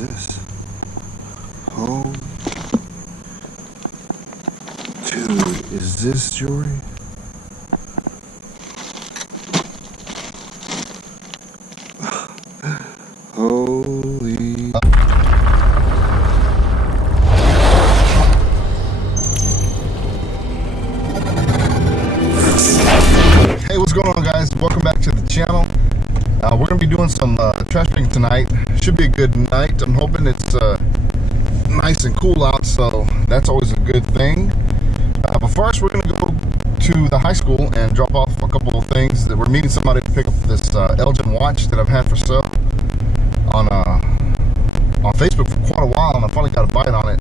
this? Oh, dude, is this jewelry? Holy. Hey, what's going on, guys? Welcome back to the channel. We're going to be doing some trash picking tonight. Should be a good night. I'm hoping it's nice and cool out, so that's always a good thing. But first, we're going to go to the high school and drop off a couple of things. That we're meeting somebody to pick up this Elgin watch that I've had for sale on Facebook for quite a while, and I finally got a bite on it.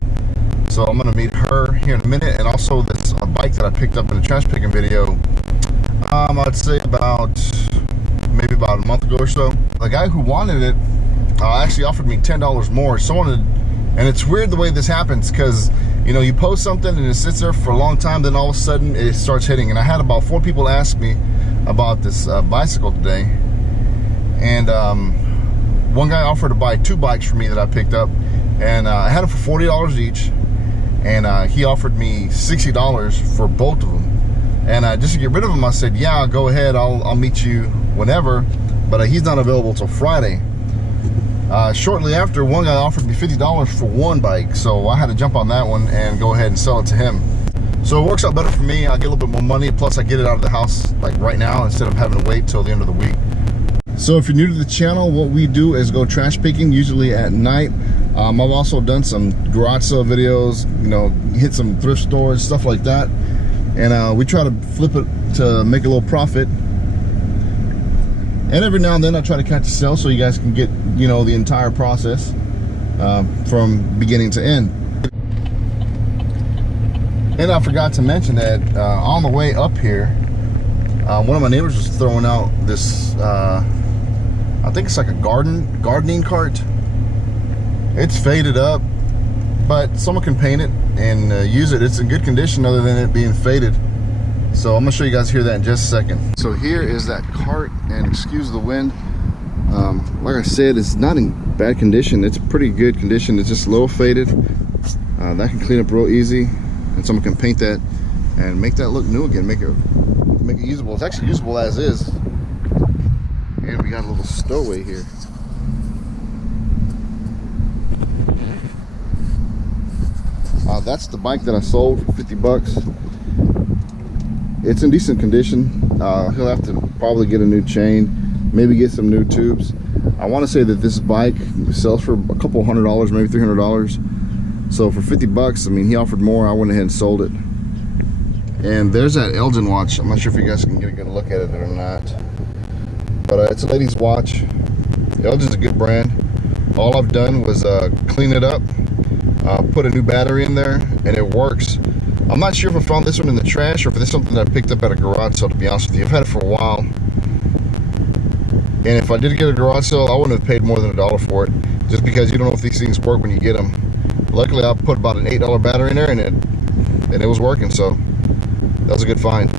So I'm going to meet her here in a minute, and also this bike that I picked up in the trash picking video. I'd say maybe about a month ago or so. The guy who wanted it actually offered me $10 more. And it's weird the way this happens, because you know, you post something and it sits there for a long time, then all of a sudden it starts hitting. And I had about 4 people ask me about this bicycle today, and one guy offered to buy 2 bikes for me that I picked up, and I had them for $40 each, and he offered me $60 for both of them. And just to get rid of him, I said, yeah, go ahead, I'll meet you whenever, but he's not available till Friday. Shortly after, one guy offered me $50 for 1 bike, so I had to jump on that one and go ahead and sell it to him. So it works out better for me. I get a little bit more money, plus I get it out of the house like right now instead of having to wait till the end of the week. So if you're new to the channel, what we do is go trash picking, usually at night. I've also done some garage sale videos, you know, hit some thrift stores, stuff like that. And we try to flip it to make a little profit. And every now and then I try to catch a sale so you guys can get, you know, the entire process from beginning to end. And I forgot to mention that on the way up here, one of my neighbors was throwing out this, I think it's like a gardening cart. It's faded up, but someone can paint it and use it. It's in good condition other than it being faded. So I'm gonna show you guys here that in just a second. So here is that cart, and excuse the wind. Like I said, it's not in bad condition. It's pretty good condition. It's just a little faded. That can clean up real easy, and someone can paint that and make that look new again. Make it usable. It's actually usable as is. And we got a little stowaway here. That's the bike that I sold for 50 bucks. It's in decent condition. He'll have to probably get a new chain, maybe get some new tubes. I want to say that this bike sells for a couple $100, maybe $300. So for 50 bucks, I mean, he offered more. I went ahead and sold it. And there's that Elgin watch. I'm not sure if you guys can get a good look at it or not, but it's a lady's watch. Elgin's a good brand. All I've done was clean it up, put a new battery in there, and it works. I'm not sure if I found this one in the trash or if this is something that I picked up at a garage sale, to be honest with you. I've had it for a while. And if I did get a garage sale, I wouldn't have paid more than $1 for it, just because you don't know if these things work when you get them. Luckily, I put about an $8 battery in there, and it was working, so that was a good find.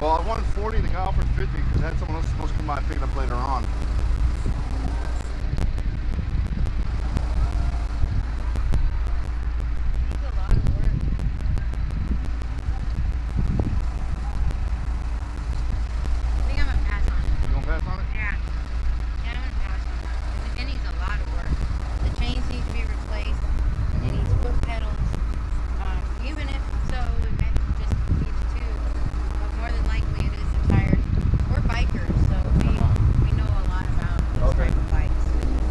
Well, I wanted 40, the guy offered 50 because I had someone else supposed to come by and pick it up later on. It's a lot of work. I think I'm gonna pass on it. You gonna pass on it? Yeah. Yeah, I'm gonna pass on it. Because it needs a lot of work. The chains need to be replaced. It needs foot pedals. Even if so, it might just be the tube. But more than likely it is the tires. We're bikers, so we know a lot about those type of bikes.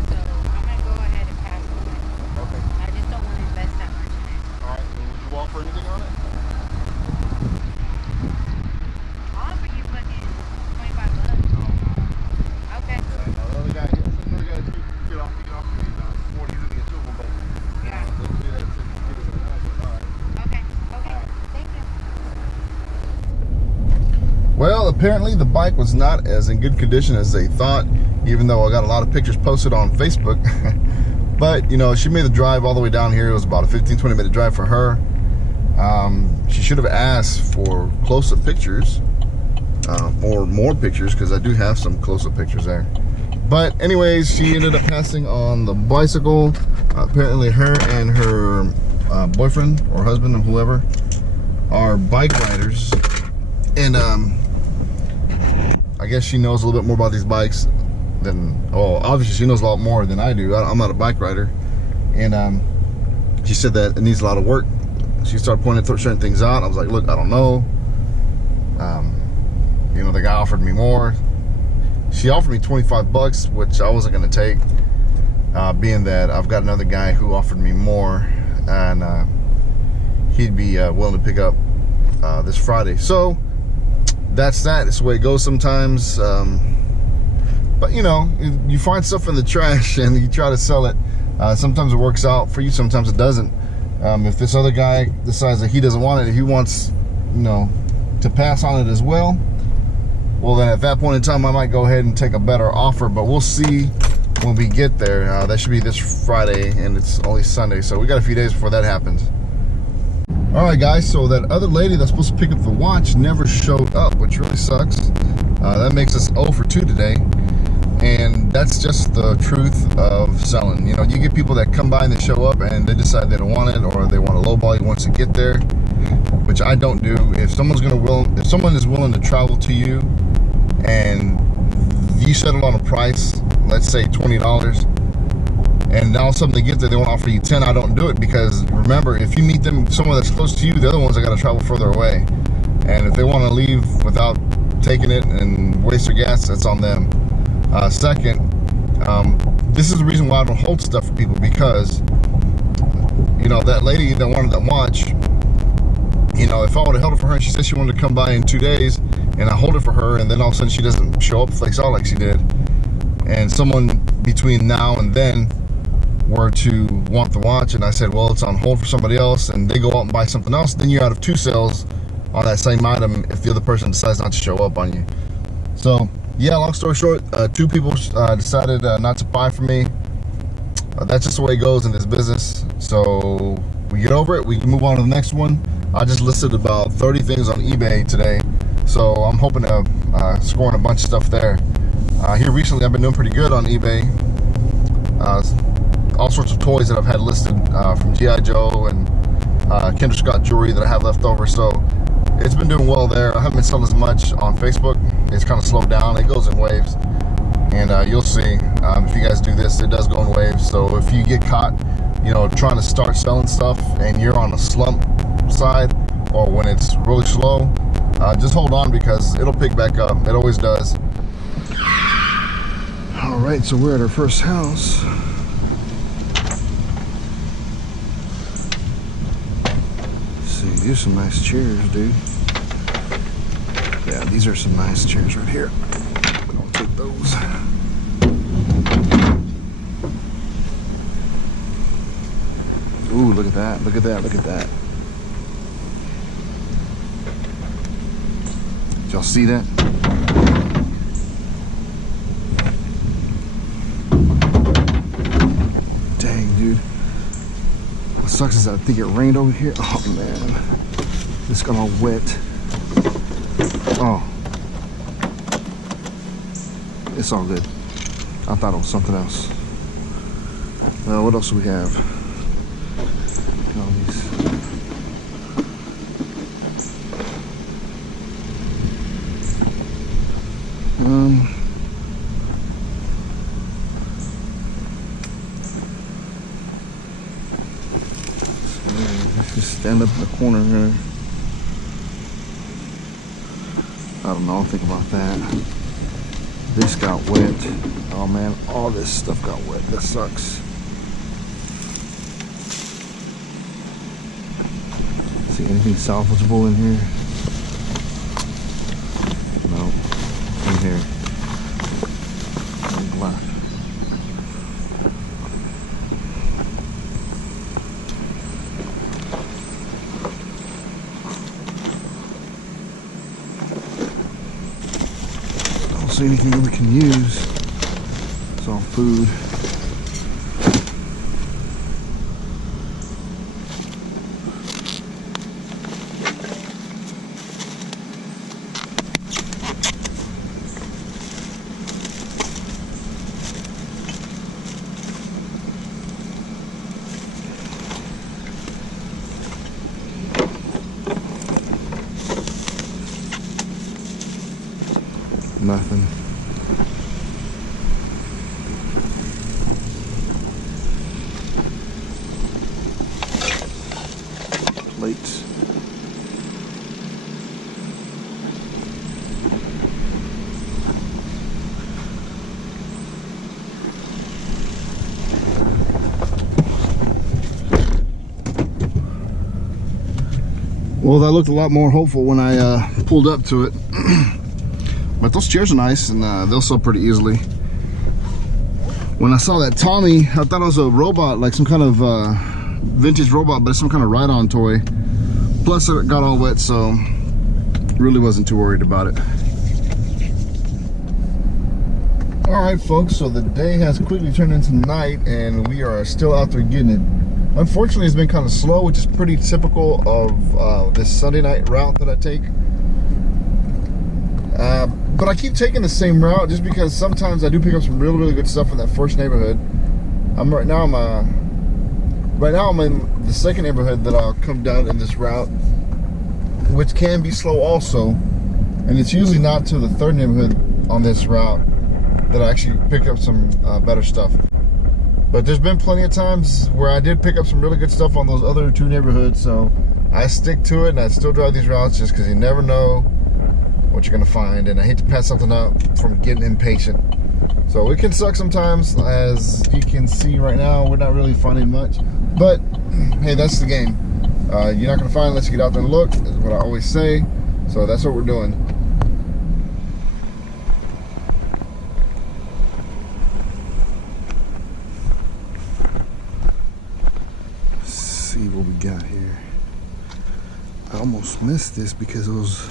So I'm gonna go ahead and pass on it. Okay. I just don't want to invest that much in it. Alright, well, would you offer anything on it? I'll offer you fucking 25 bucks. Okay. Yeah, another guy, you get off me 40, you can get 2 of them, but Yeah. let's do that. Alright. Okay. Okay. Thank you. Well, apparently the bike was not as in good condition as they thought, even though I got a lot of pictures posted on Facebook. But, you know, she made the drive all the way down here. It was about a 15-20 minute drive for her. She should have asked for close-up pictures, or more pictures, because I do have some close-up pictures there. But anyways, she ended up passing on the bicycle. Apparently her and her boyfriend or husband or whoever are bike riders. And I guess she knows a little bit more about these bikes than, oh, obviously she knows a lot more than I do. I'm not a bike rider. And she said that it needs a lot of work. She started pointing certain things out. I was like, look, I don't know. You know, the guy offered me more. She offered me 25 bucks, which I wasn't going to take, being that I've got another guy who offered me more, and he'd be willing to pick up this Friday. So that's that. It's the way it goes sometimes. But you know, you find stuff in the trash and you try to sell it. Sometimes it works out for you, sometimes it doesn't. If this other guy decides that he doesn't want it, he wants, you know, to pass on it as well, well then at that point in time I might go ahead and take a better offer, but we'll see when we get there. That should be this Friday, and it's only Sunday, so we got a few days before that happens. Alright guys, so that other lady that's supposed to pick up the watch never showed up, which really sucks. That makes us 0 for 2 today. And that's just the truth of selling. You know, you get people that come by and they show up and they decide they don't want it, or they want to lowball you once you get there, which I don't do. If someone is willing to travel to you and you settle on a price, let's say $20, and now something they get there, they want to offer you 10, I don't do it, because remember, if you meet them, someone that's close to you, the other ones are got to travel further away. And if they want to leave without taking it and waste their gas, that's on them. Second, this is the reason why I don't hold stuff for people, because, you know, that lady that wanted that watch, you know, if I would have held it for her and she said she wanted to come by in 2 days, and I hold it for her, and then all of a sudden she doesn't show up, flakes out like she did, and someone between now and then were to want the watch, and I said, well, it's on hold for somebody else, and they go out and buy something else, then you're out of 2 sales on that same item if the other person decides not to show up on you. So yeah, long story short, 2 people decided not to buy from me. That's just the way it goes in this business. So we get over it, we can move on to the next one. I just listed about 30 things on eBay today, so I'm hoping to score a bunch of stuff there. Here recently I've been doing pretty good on eBay. All sorts of toys that I've had listed, from G.I. Joe and Kendra Scott jewelry that I have left over, so it's been doing well there. I haven't been selling as much on Facebook. It's kind of slowed down. It goes in waves, and you'll see if you guys do this, it does go in waves. So if you get caught, you know, trying to start selling stuff and you're on a slump side, or when it's really slow, just hold on, because it'll pick back up. It always does. All right, so we're at our first house. These are some nice chairs, dude. Yeah, these are some nice chairs right here. I'm gonna take those. Ooh, look at that, look at that, look at that. Did y'all see that? Dang, dude. What sucks is that I think it rained over here. Oh man, this got all wet. Oh, it's all good. I thought it was something else. What else do we have? All these. Just stand up in the corner here. I don't know, I'll think about that. This got wet. Oh man, all this stuff got wet. That sucks. See anything salvageable in here? No. In here. Nothing left. See anything that we can use. It's all food. Nothing. Plates. Well, that looked a lot more hopeful when I pulled up to it. But those chairs are nice, and they'll sell pretty easily. When I saw that Tommy, I thought it was a robot, like some kind of vintage robot, but it's some kind of ride-on toy. Plus it got all wet, so really wasn't too worried about it. All right, folks, so the day has quickly turned into night, and we are still out there getting it. Unfortunately, it's been kind of slow, which is pretty typical of this Sunday night route that I take. But I keep taking the same route just because sometimes I do pick up some really good stuff in that first neighborhood. Right now I'm in the second neighborhood that I'll come down in this route, which can be slow also. And it's usually not to the third neighborhood on this route that I actually pick up some better stuff. But there's been plenty of times where I did pick up some really good stuff on those other two neighborhoods, so I stick to it and I still drive these routes just because you never know what you're gonna find, and I hate to pass something up from getting impatient. So it can suck sometimes. As you can see right now, we're not really finding much, but hey, that's the game. You're not gonna find unless you get out there and look, is what I always say. So that's what we're doing. See what we got here. I almost missed this because it was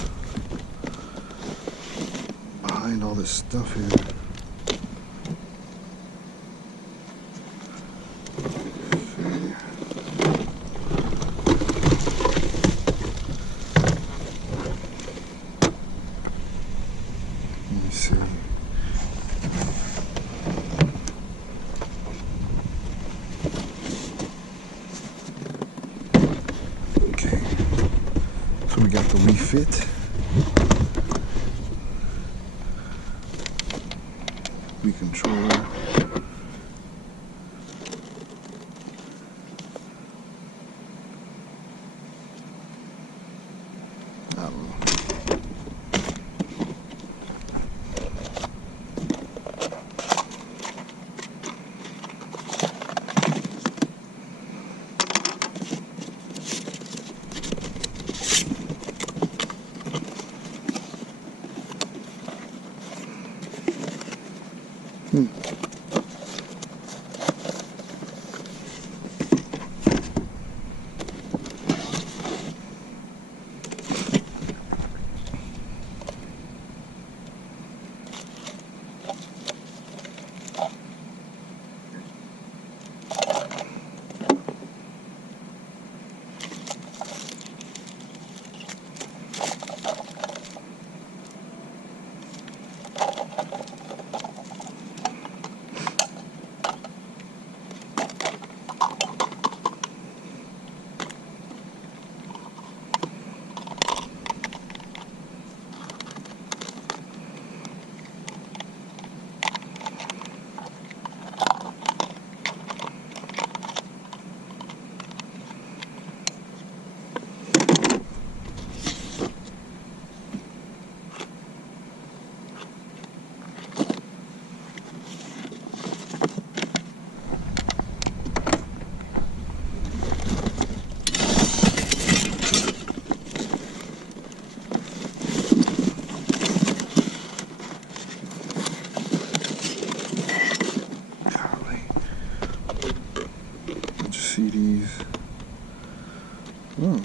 behind all this stuff here. Let me see. We got the refit. Wii controller. I don't know. CDs. Oh,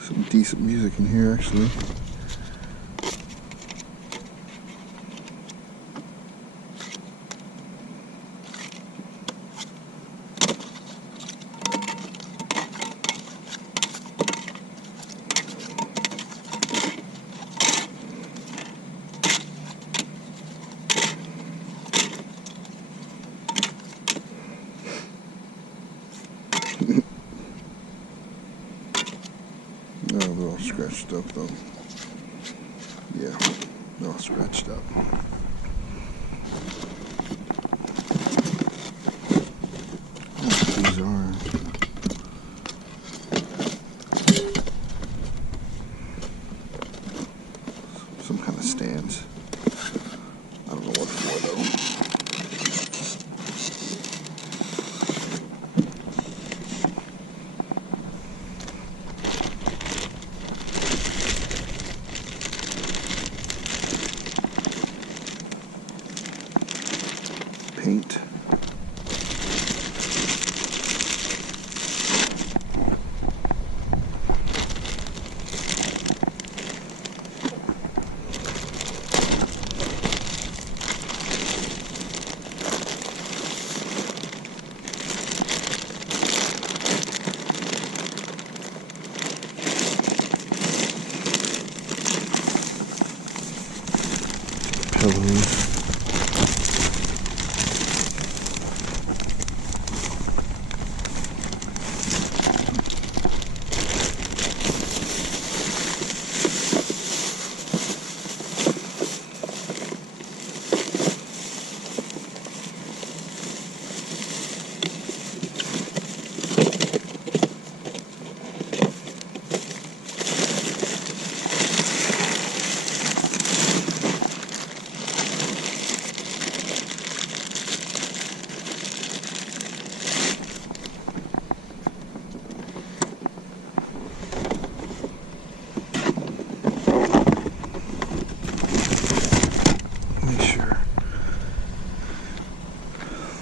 some decent music in here actually. No, they're all scratched up though. Yeah, they're all scratched up. These are some kind of stands. I don't know what for though. Paint. Pillows.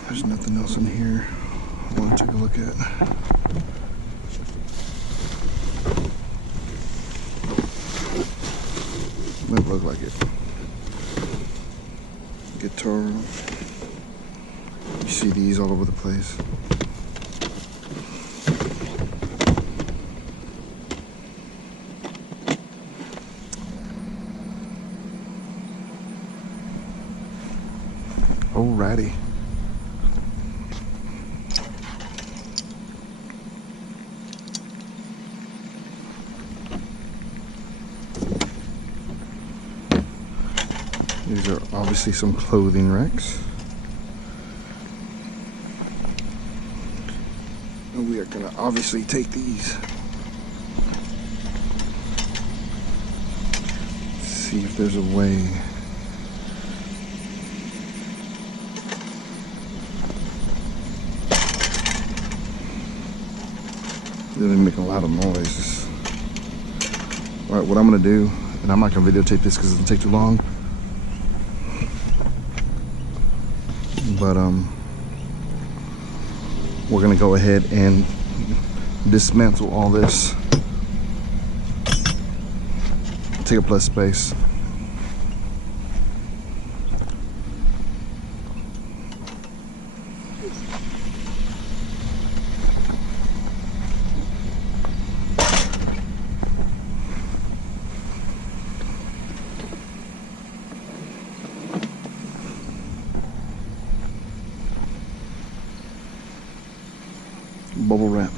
There's nothing else in here I want to take a look at. Might look like it. Guitar. You see these all over the place. Alrighty. These are obviously some clothing racks. And we are going to obviously take these. See if there's a way. They're making a lot of noise. Alright, what I'm going to do, and I'm not going to videotape this because it'll take too long. But we're gonna go ahead and dismantle all this, take up less space. Bubble wrap.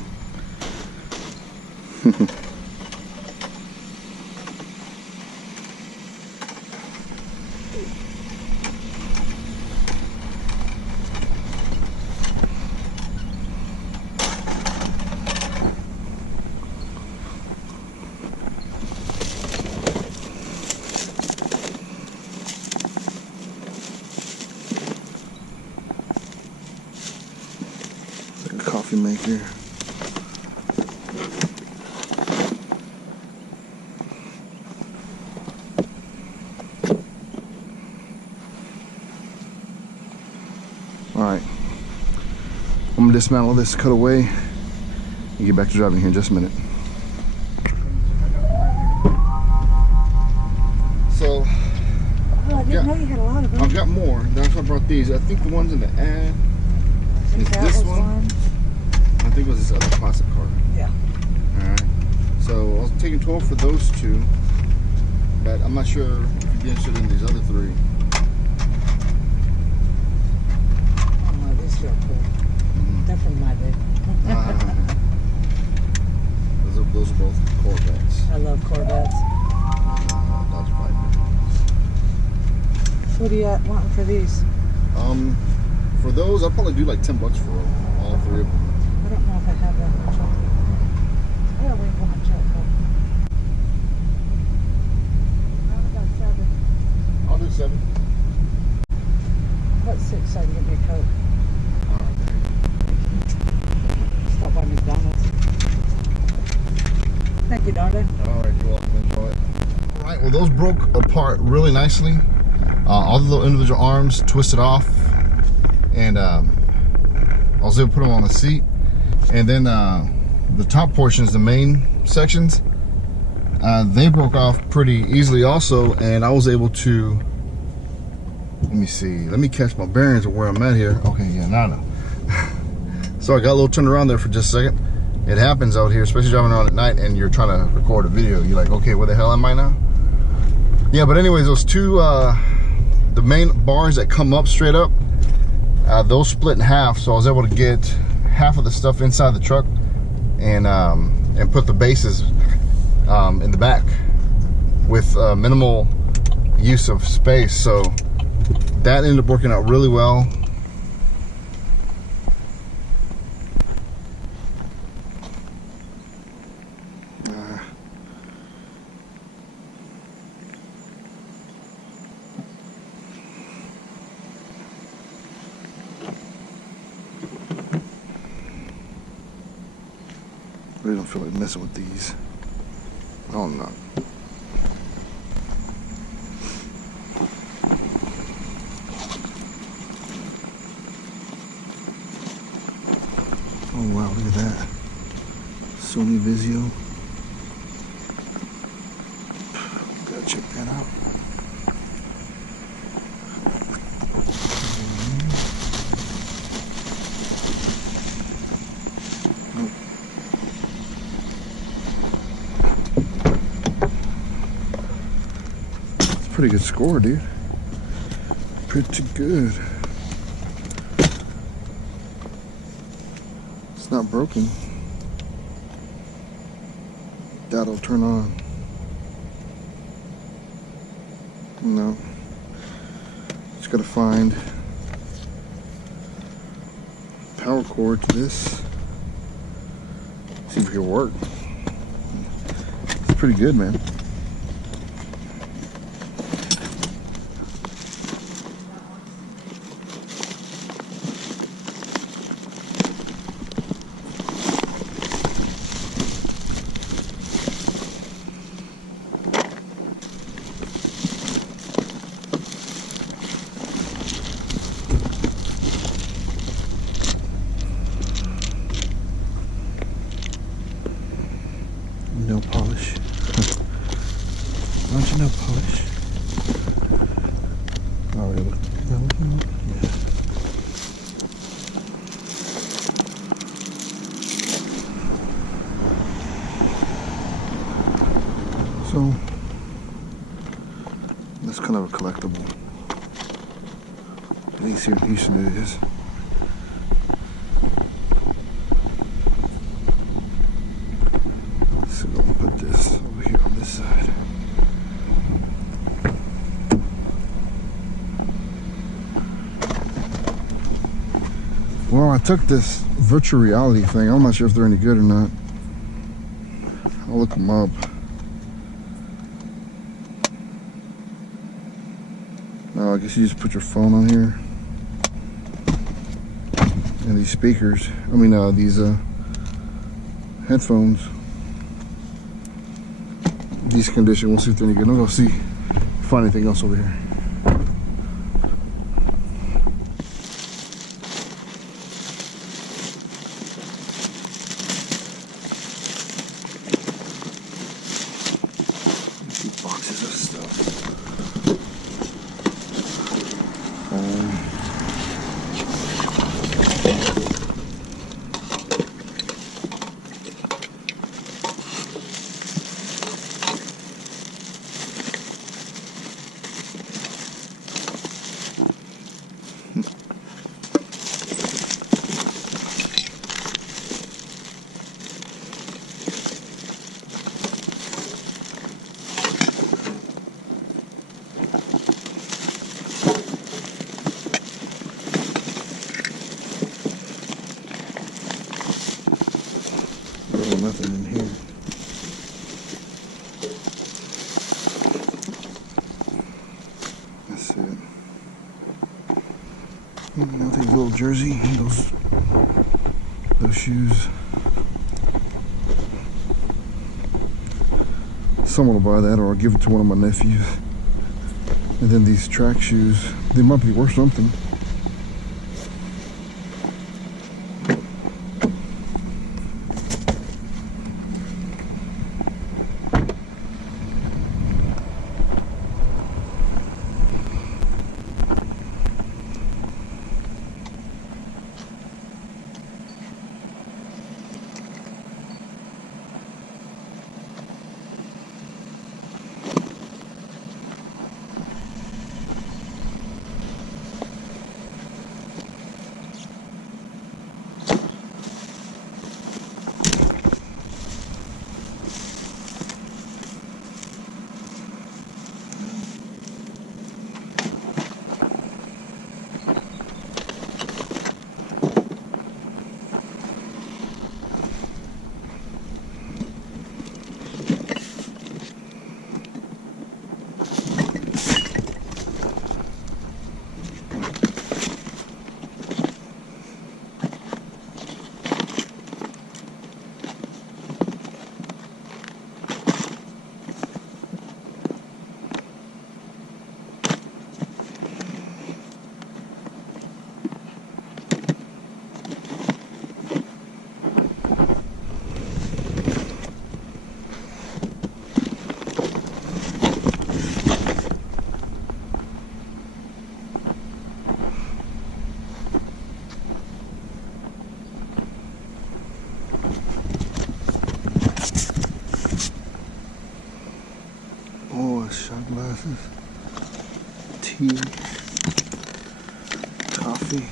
Coffee maker. Alright, I'm gonna dismantle this, cut away, and get back to driving here in just a minute. So, oh, I didn't know you had a lot of them. I've got more. That's why I brought these. I think the ones in the ad is this one. I think it was this other plastic card. Yeah. Alright. So I was taking 12 for those two, but I'm not sure if you'd be interested in these other three. Oh, these are cool. They're from my bed. Those are both Corvettes. I love Corvettes. Dodge Viper. What are you wanting for these? For those, I'll probably do like $10 for all three of them. I don't know if I have that much. I gotta wait for my check. I only got 7. I'll do 7. About 6 so I can get me a Coke. Stop by McDonald's. Thank you, darling. Alright, you're welcome. Enjoy it. Alright, well those broke apart really nicely. All the little individual arms twisted off, and I was able to put them on the seat. And then the top portions, the main sections, they broke off pretty easily also, and I was able to, let me see, let me catch my bearings of where I'm at here. Okay, yeah, now I know. So I got a little turned around there for just a second. It happens out here, especially driving around at night and you're trying to record a video. You're like, okay, where the hell am I now? Yeah, but anyways, those two, the main bars that come up straight up, those split in half, so I was able to get half of the stuff inside the truck and put the bases in the back with minimal use of space. So that ended up working out really well. I really don't feel like messing with these. Oh no. Oh wow, look at that. Sony Vizio. Gotta check that out. Pretty good score, dude. Pretty good. It's not broken. That'll turn on. No. Just gotta find power cord to this. See if it can work. It's pretty good, man. No polish. Don't you know polish? Oh, really? Yeah. So, that's kind of a collectible. At least here in Houston it is. So I'll put this over here on this side. Well, I took this virtual reality thing. I'm not sure if they're any good or not. I'll look them up. No, I guess you just put your phone on here. And these speakers, these headphones. Decent condition. We'll see if they're any good. I'll go see if I find anything else over here. Boxes of stuff. nothing in here. That's it. I'll take a little jersey and those shoes. Someone will buy that, or I'll give it to one of my nephews. And then these track shoes, they might be worth something. Shot glasses, tea, coffee.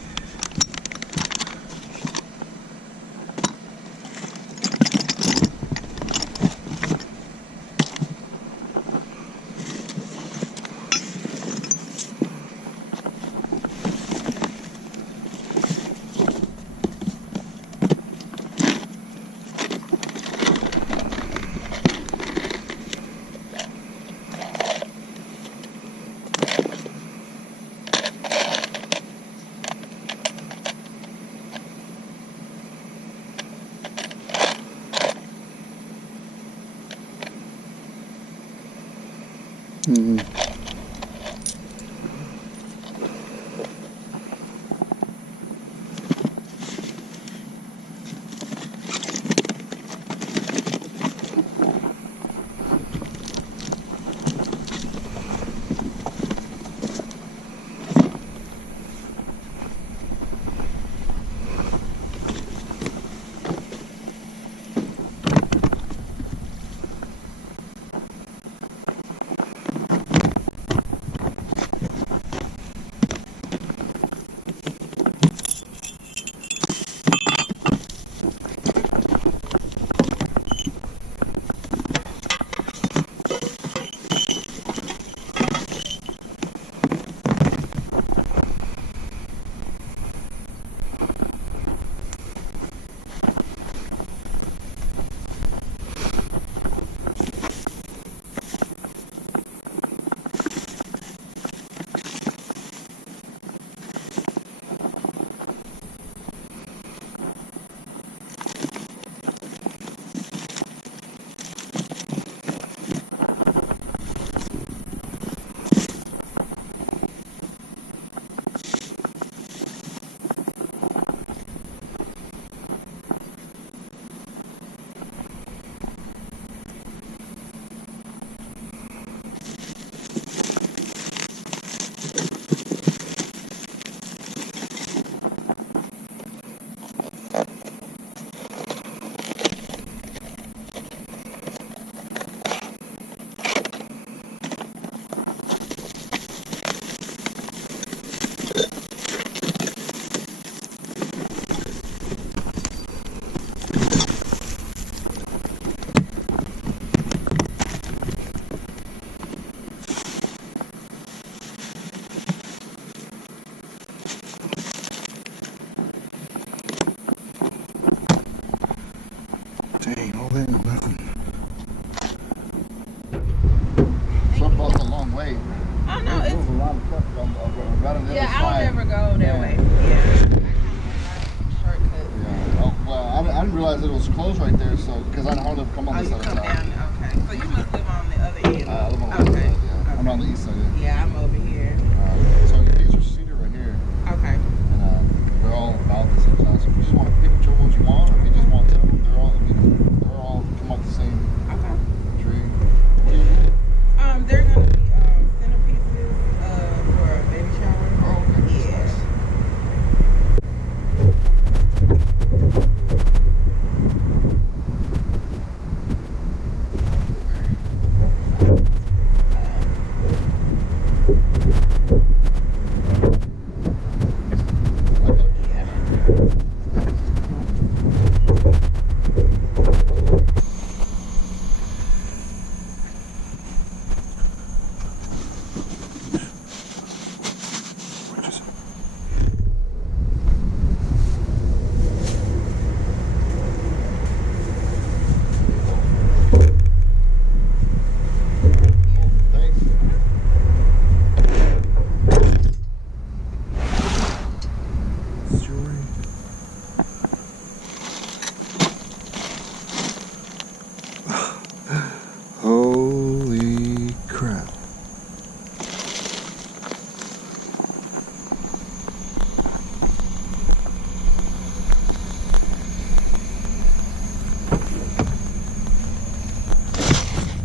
Football's a long way. I know. There was a lot of stuff right on the other Yeah, I side. don't ever go that way. Yeah. Shortcut. Yeah. Oh, well, I didn't realize it was closed right there, so because I hardly come on Oh, this you other come side. down. Okay. So you must live on the other end. I live on the Okay. other side, yeah. I'm on the east side. Yeah, I'm over here. So these are cedar right here, Okay. and they're all about the same size. So if you just want to pick which ones you want, or if you just want 10 of them, they're all come off the same Okay. tree. They're gonna be centerpieces for a baby shower. Oh, okay. Yeah. Holy crap.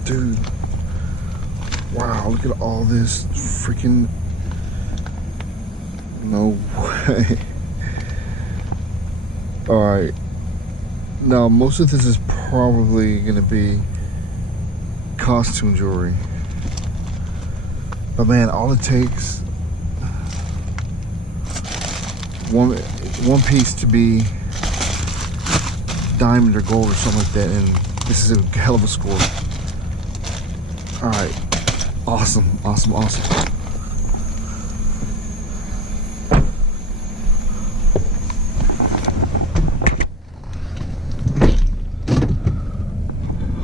Dude. Wow, look at all this freaking... No way. Alright. Now, most of this is probably going to be costume jewelry. But man, all it takes one piece to be diamond or gold or something like that, and this is a hell of a score. Alright. Awesome, awesome, awesome.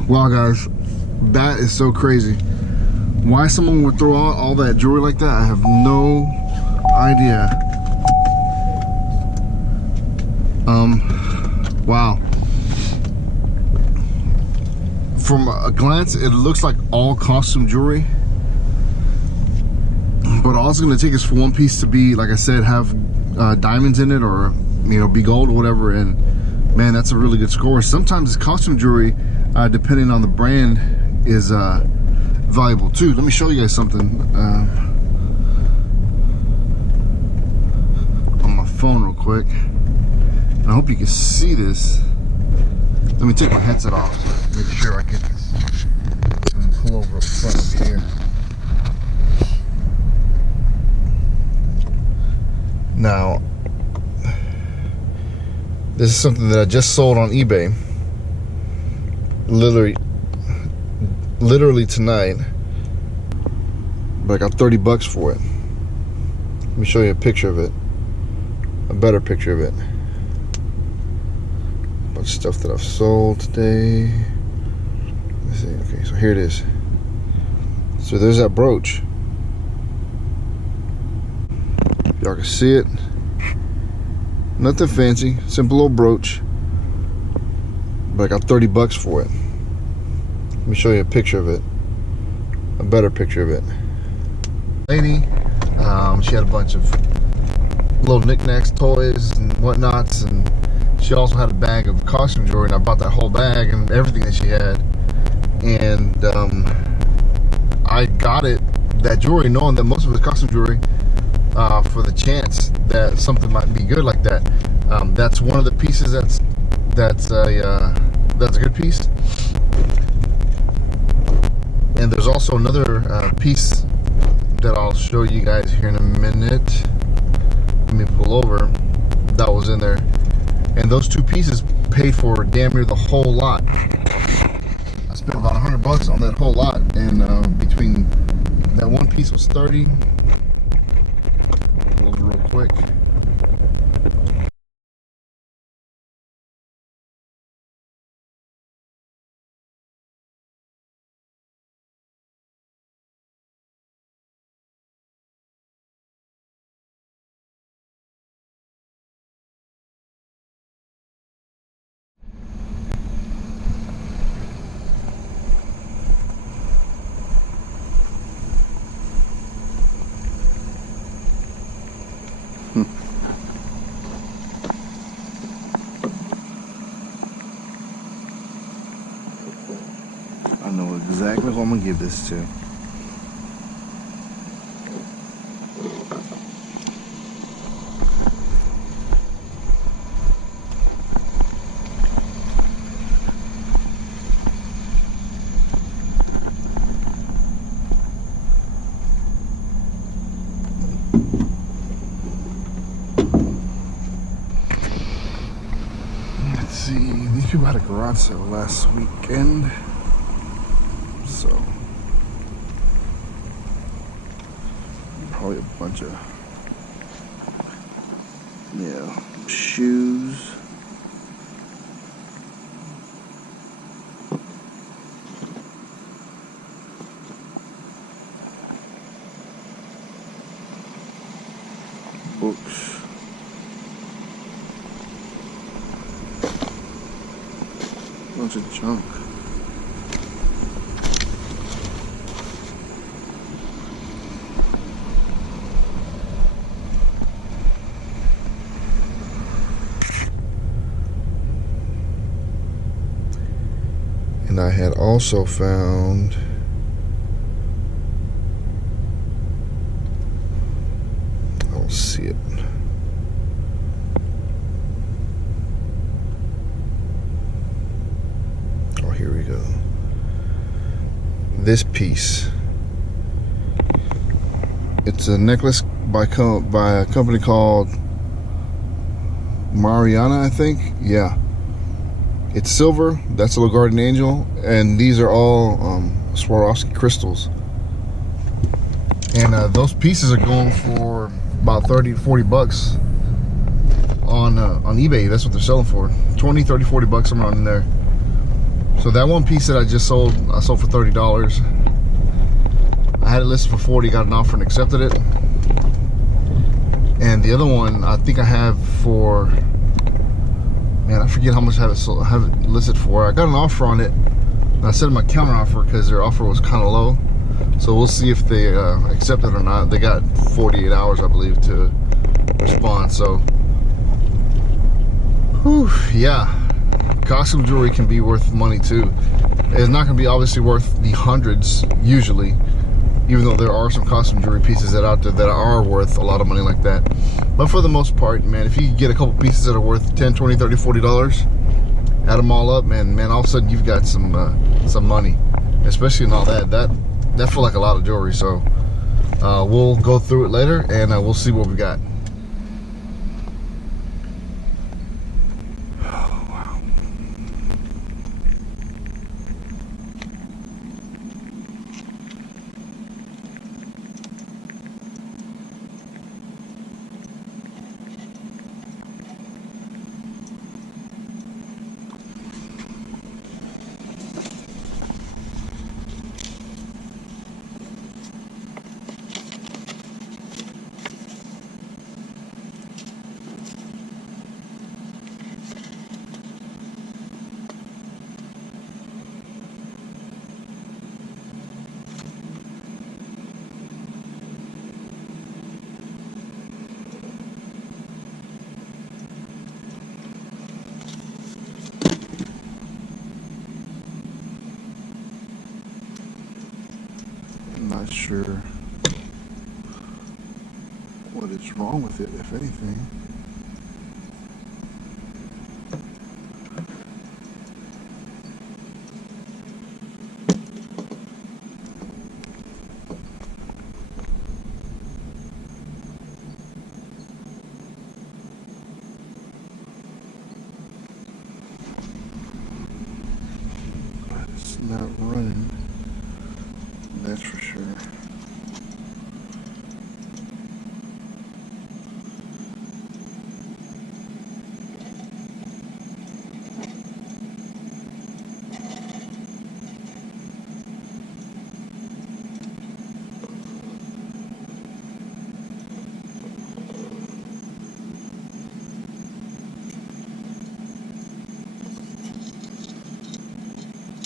Wow, guys, that is so crazy. Why someone would throw out all that jewelry like that, I have no idea. Wow. From a glance, it looks like all costume jewelry. But all it's gonna take is for one piece to be, like I said, have diamonds in it, or be gold or whatever, and man, that's a really good score. Sometimes costume jewelry, depending on the brand, is valuable too. Let me show you guys something on my phone real quick. And I hope you can see this. Let me take my headset off so make sure I get this. And pull over up front of here. Now, this is something that I just sold on eBay. Literally tonight. But I got 30 bucks for it. Let me show you a picture of it. A better picture of it. A bunch of stuff that I've sold today. Let's see. Okay, so here it is. So there's that brooch. Y'all can see it. Nothing fancy, simple little brooch. But I got 30 bucks for it. Let me show you a picture of it. A better picture of it. Lady, she had a bunch of little knickknacks, toys, and whatnots, and she also had a bag of costume jewelry, and I bought that whole bag and everything that she had. And I got that jewelry knowing that most of it was costume jewelry, for the chance that something might be good like that. That's one of the pieces that's a good piece. And there's also another piece that I'll show you guys here in a minute. Let me pull over. That was in there. And those two pieces paid for damn near the whole lot. I spent about 100 bucks on that whole lot, and between that one piece was 30. Pull over real quick. I know exactly who I'm gonna give this to. Let's see, these people had a garage sale last weekend. So probably a bunch of, yeah, shoes. Books. Bunch of junk. And I had also found I don't see it. Oh, here we go. This piece. It's a necklace by a company called Mariana, I think. Yeah. It's silver. That's a little guardian angel, and these are all Swarovski crystals. And those pieces are going for about 30 to 40 bucks on eBay. That's what they're selling for. 20, 30, 40 bucks, somewhere in there. So that one piece that I just sold, I sold for $30. I had it listed for 40, got an offer and accepted it. And the other one, I think I have for, man, I forget how much I have it listed for. I got an offer on it, and I set my counter offer because their offer was kind of low. So we'll see if they accept it or not. They got 48 hours, I believe, to respond. So, whew, yeah, costume jewelry can be worth money too. It's not going to be obviously worth the hundreds usually, even though there are some costume jewelry pieces that are out there that are worth a lot of money like that. But for the most part, man, if you get a couple pieces that are worth 10, 20, 30, 40 dollars, add them all up, man, all of a sudden you've got some money, especially in all that feel like a lot of jewelry. So we'll go through it later, and we'll see what we got. Not sure what is wrong with it, if anything. But it's not running. That's for sure.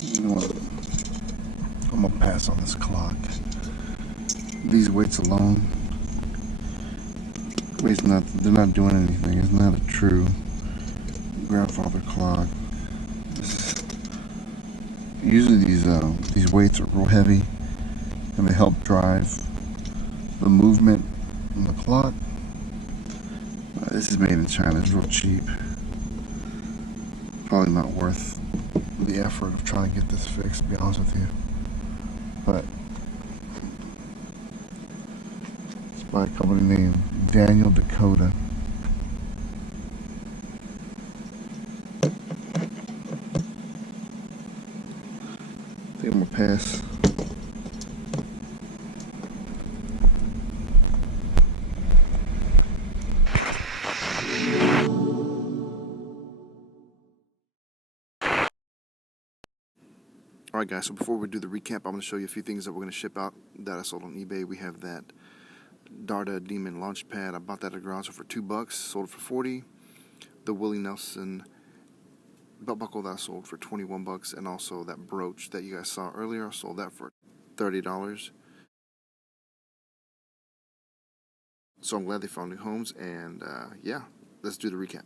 You know what? I'm gonna pass on this clock. These weights alone, they're not doing anything. It's not a true grandfather clock. Usually these weights are real heavy and they help drive the movement in the clock. This is made in China. It's real cheap. Probably not worth the effort of trying to get this fixed, to be honest with you. But it's by a company named Daniel Dakota. I think I'm gonna pass. Alright guys, so before we do the recap, I'm going to show you a few things that we're going to ship out that I sold on eBay. We have that Darda Demon launch pad. I bought that at a garage for $2, sold it for $40. The Willie Nelson belt buckle that I sold for $21, and also that brooch that you guys saw earlier, I sold that for $30. So I'm glad they found new homes, and yeah, let's do the recap.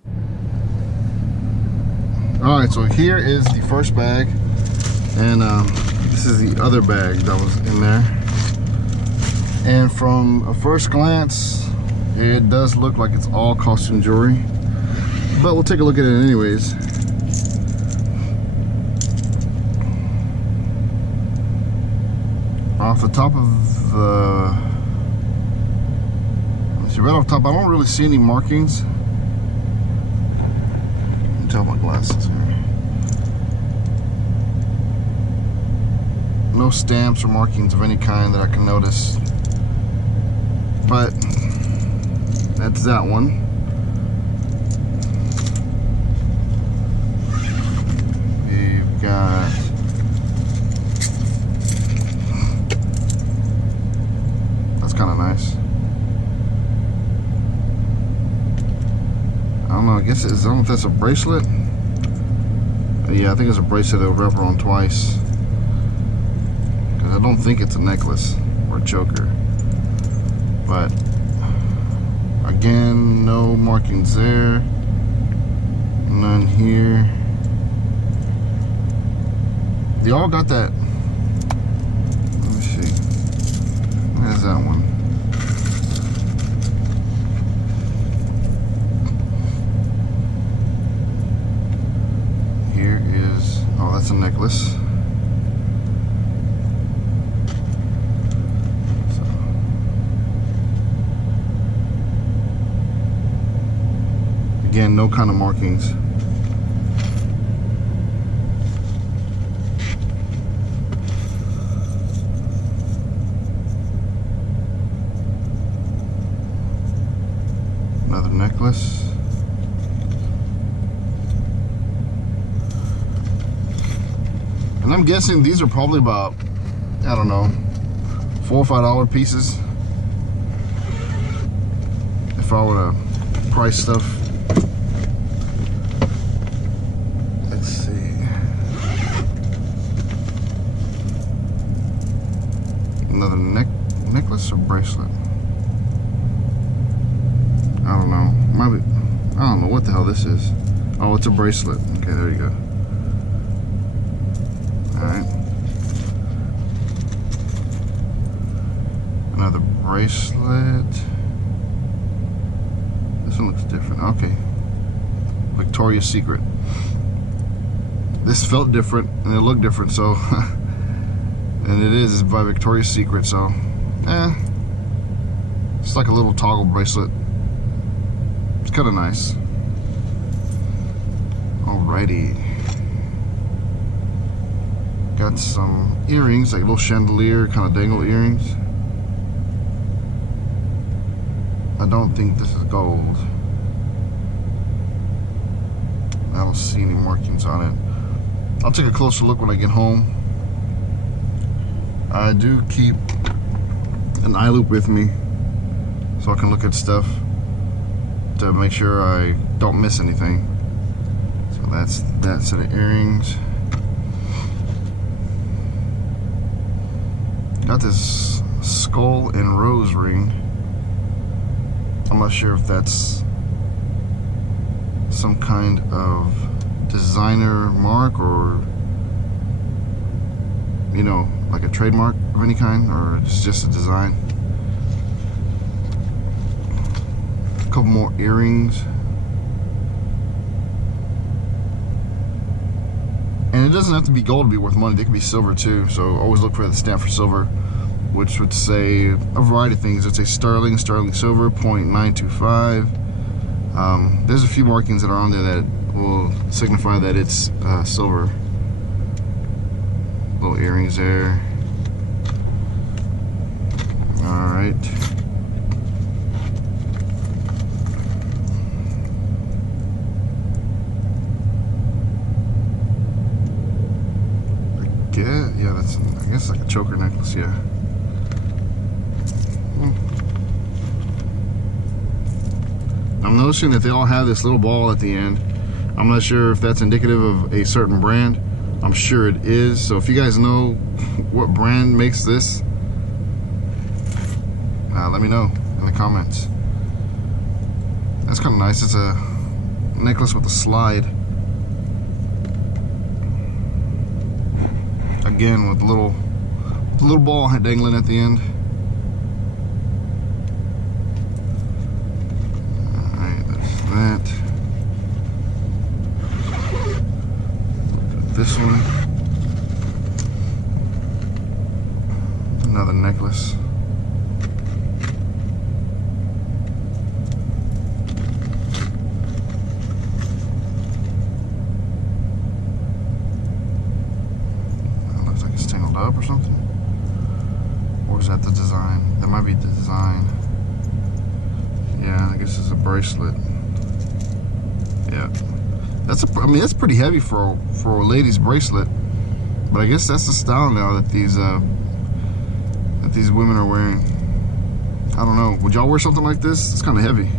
Alright, so here is the first bag. And this is the other bag that was in there. And from a first glance, it does look like it's all costume jewelry. But we'll take a look at it anyways. Off the top of the... Let's see, right off the top, I don't really see any markings. You can tell my glasses here. No stamps or markings of any kind that I can notice, but that's that one. We've got that's kind of nice. I don't know, I guess I don't know if that's a bracelet. Yeah, I think it's a bracelet that'll wrap around twice. I don't think it's a necklace or a choker, but again, no markings there, none here. They all got that. Let me see. There's that one. Here is, oh, that's a necklace. Again, no kind of markings. Another necklace. And I'm guessing these are probably about, I don't know, $4 or $5 pieces. If I were to price stuff. Another necklace or bracelet? I don't know. Might be, I don't know what the hell this is. Oh, it's a bracelet. Okay, there you go. Alright. Another bracelet. This one looks different. Okay. Victoria's Secret. This felt different and it looked different, so and it is by Victoria's Secret, so it's like a little toggle bracelet. It's kind of nice. Alrighty, got some earrings, like little chandelier kind of dangle earrings. I don't think this is gold. I don't see any markings on it. I'll take a closer look when I get home. I do keep an eye loop with me so I can look at stuff to make sure I don't miss anything. So that's that set of earrings. Got this skull and rose ring. I'm not sure if that's some kind of designer mark or you know, like a trademark of any kind, or it's just a design. A couple more earrings. And it doesn't have to be gold to be worth money. They can be silver too. So always look for the stamp for silver, which would say a variety of things. It would say sterling silver, 0.925. There's a few markings that are on there that will signify that it's silver. Little earrings there. All right. Yeah, that's, I guess, like a choker necklace, yeah. I'm noticing that they all have this little ball at the end. I'm not sure if that's indicative of a certain brand. I'm sure it is. So if you guys know what brand makes this, let me know in the comments. That's kind of nice. It's a necklace with a slide. Again, with a little ball dangling at the end. Alright, that's that. This one. Another necklace. Up or something, or is that the design? That might be the design. Yeah, I guess it's a bracelet. Yeah, that's I mean, that's pretty heavy for a lady's bracelet, but I guess that's the style now that these women are wearing. I don't know. Would y'all wear something like this? It's kind of heavy.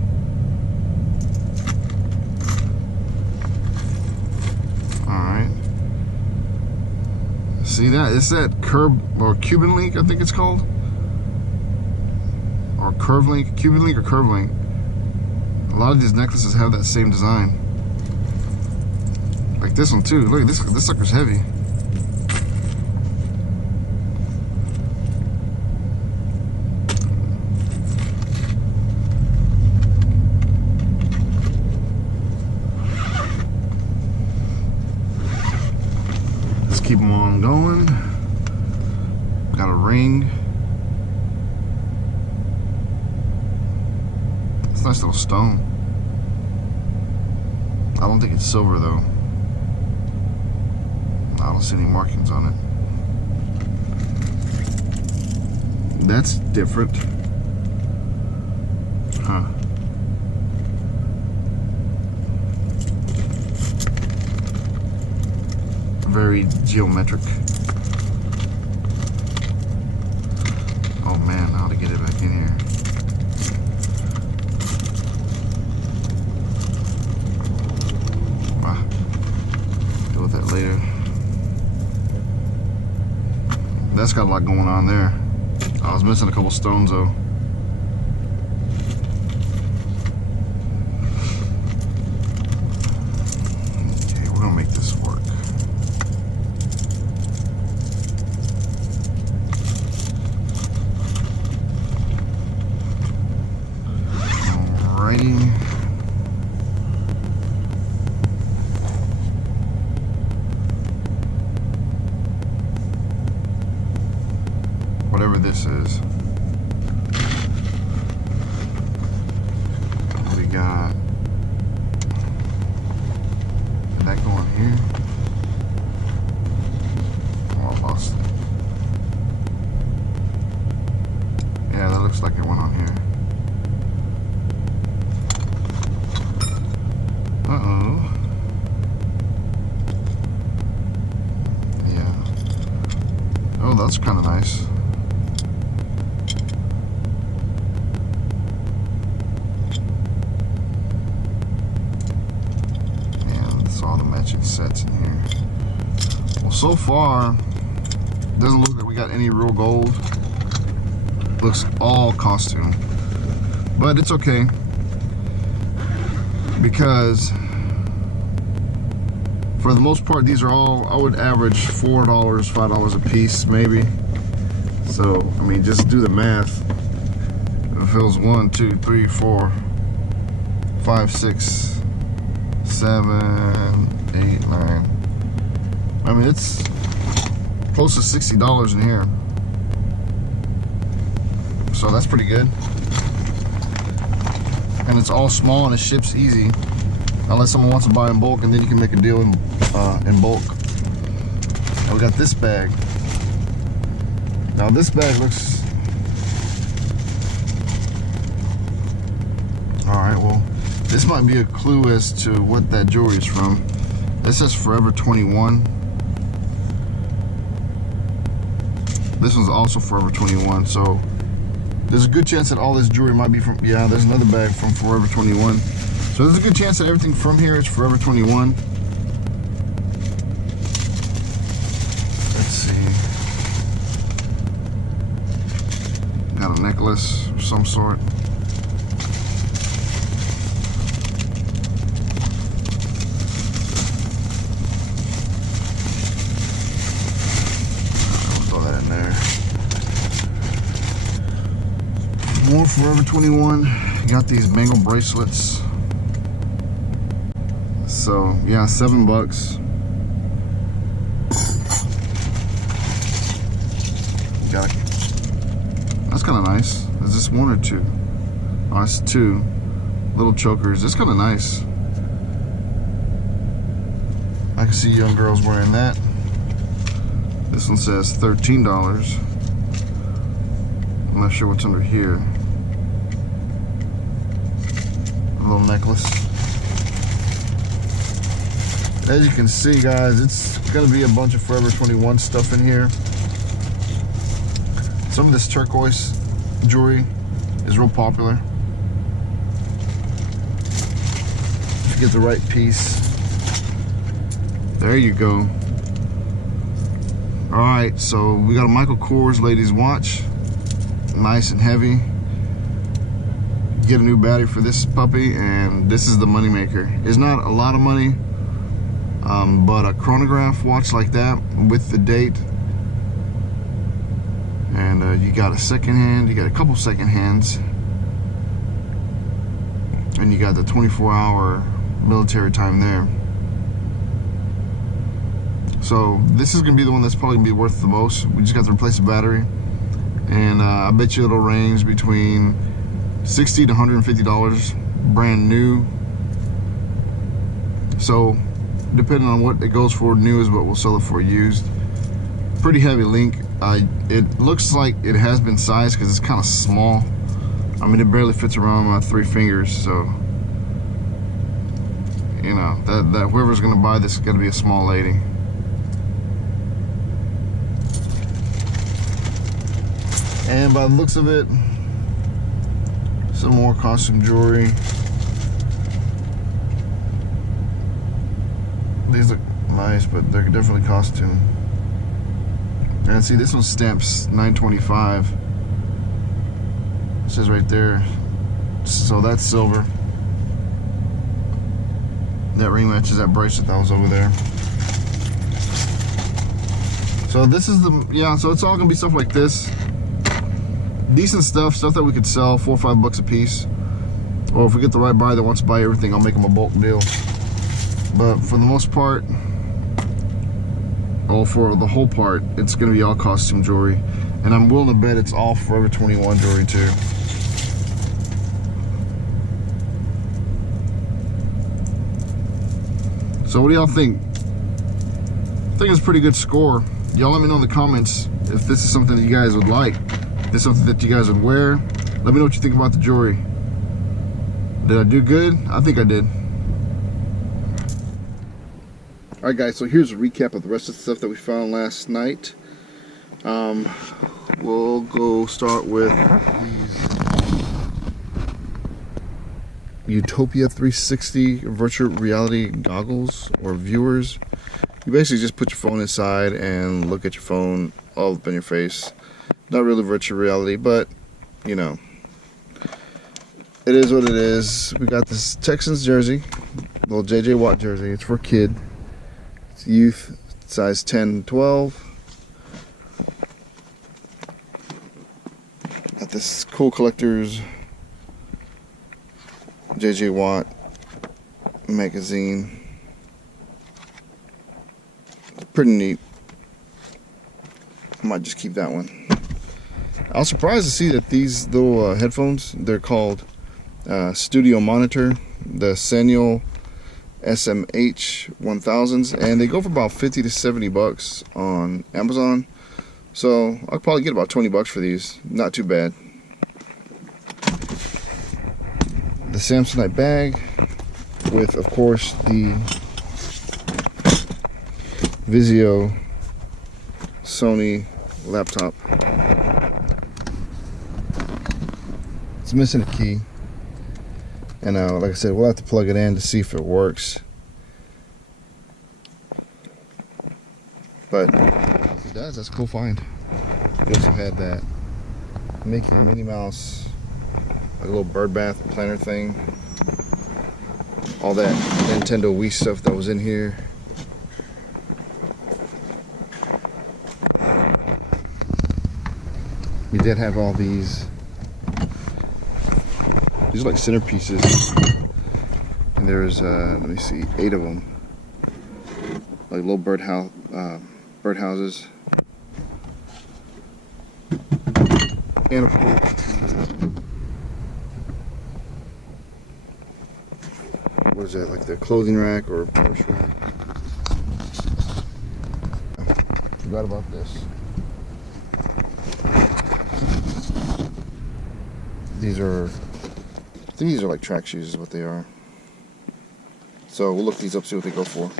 See that? It's that curve or Cuban link, I think it's called, or curve link, Cuban link or curve link. A lot of these necklaces have that same design, like this one too. Look at this. This sucker's heavy. Keep them on going. Got a ring. It's a nice little stone. I don't think it's silver though. I don't see any markings on it. That's different. Huh. Very geometric. Oh man, how to get it back in here. Deal with that later. That's got a lot going on there. I was missing a couple stones though. Okay, we're gonna make this work. Whatever this is, we got that going here. Oh, I lost it. Yeah, that looks like it went on here. Uh-oh. Yeah. Oh, that's kind of nice. And it's all the matching sets in here. Well, so far, doesn't look like we got any real gold. Looks all costume. But it's okay, because For the most part, these are all, I would average $4, $5 a piece, maybe. So, I mean, just do the math. If it was 1, 2, 3, 4, 5, 6, 7, 8, 9. I mean, it's close to $60 in here. So that's pretty good. And it's all small and it ships easy. Unless someone wants to buy in bulk, and then you can make a deal in bulk. And we got this bag. Now this bag looks... Alright, well, this might be a clue as to what that jewelry is from. This says Forever 21. This one's also Forever 21, so there's a good chance that all this jewelry might be from... Yeah, there's another bag from Forever 21. So there's a good chance that everything from here is Forever 21. Let's see. Got a necklace of some sort. I'll throw that in there. More Forever 21. Got these bangle bracelets. So yeah, $7. Got it. That's kind of nice. Is this 1 or 2? Oh, it's 2 little chokers. It's kind of nice. I can see young girls wearing that. This one says $13. I'm not sure what's under here. A little necklace. As you can see, guys, it's gonna be a bunch of Forever 21 stuff in here. Some of this turquoise jewelry is real popular. If you get the right piece. There you go. Alright, so we got a Michael Kors ladies watch. Nice and heavy. Get a new battery for this puppy, and this is the money maker. It's not a lot of money. But a chronograph watch like that with the date, and you got a second hand, you got a couple second hands, and you got the 24-hour military time there. So this is gonna be the one that's probably gonna be worth the most. We just got to replace the battery, and I bet you it'll range between $60 to $150 brand new. So depending on what it goes for, new is what we'll sell it for used. Pretty heavy link. It looks like it has been sized because it's kind of small. I mean, it barely fits around my 3 fingers, so you know that whoever's gonna buy this is gonna be a small lady. And by the looks of it, some more costume jewelry. These look nice, but they're definitely costume. And see, this one stamps $9.25. It says right there. So that's silver. That ring matches that bracelet that was over there. So this is the, yeah, so it's all gonna be stuff like this. Decent stuff that we could sell $4 or $5 a piece. Or if we get the right buyer that wants to buy everything, I'll make them a bulk deal. But for the most part, or for the whole part, it's gonna be all costume jewelry. And I'm willing to bet it's all Forever 21 jewelry too. So what do y'all think? I think it's a pretty good score. Y'all let me know in the comments if this is something that you guys would like. If this is something that you guys would wear. Let me know what you think about the jewelry. Did I do good? I think I did. Alright guys, so here's a recap of the rest of the stuff that we found last night. We'll go start with these Utopia 360 virtual reality goggles or viewers. You basically just put your phone inside and look at your phone all up in your face. Not really virtual reality, but you know, it is what it is. We got this Texans jersey, little JJ Watt jersey. It's for a kid. It's youth, size 10, 12. Got this cool collector's JJ Watt magazine. Pretty neat. I might just keep that one. I was surprised to see that these little headphones, they're called Studio Monitor, the Sennheiser SMH 1000s, and they go for about 50 to 70 bucks on Amazon. So I'll probably get about 20 bucks for these. Not too bad. The Samsonite bag with, of course, the Vizio Sony laptop. It's missing a key, and like I said, we'll have to plug it in to see if it works. But if it does, that's a cool find. We also had that Mickey Minnie Mouse, like a little bird bath planner thing. All that Nintendo Wii stuff that was in here. We did have all these. These are like centerpieces, and there's let me see, 8 of them, like little birdhouses, and of course, what is that, like the clothing rack or purse rack? Forgot about this. These are, I think these are like track shoes is what they are. So we'll look these up, see what they go for.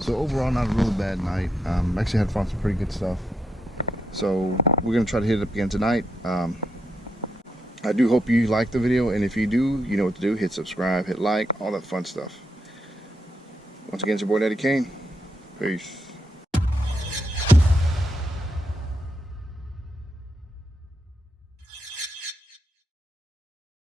So overall, not a really bad night. Actually had found some pretty good stuff. So we're gonna try to hit it up again tonight. I do hope you liked the video, and if you do, you know what to do. Hit subscribe, hit like, all that fun stuff. Once again, it's your boy Daddy Kane. Peace.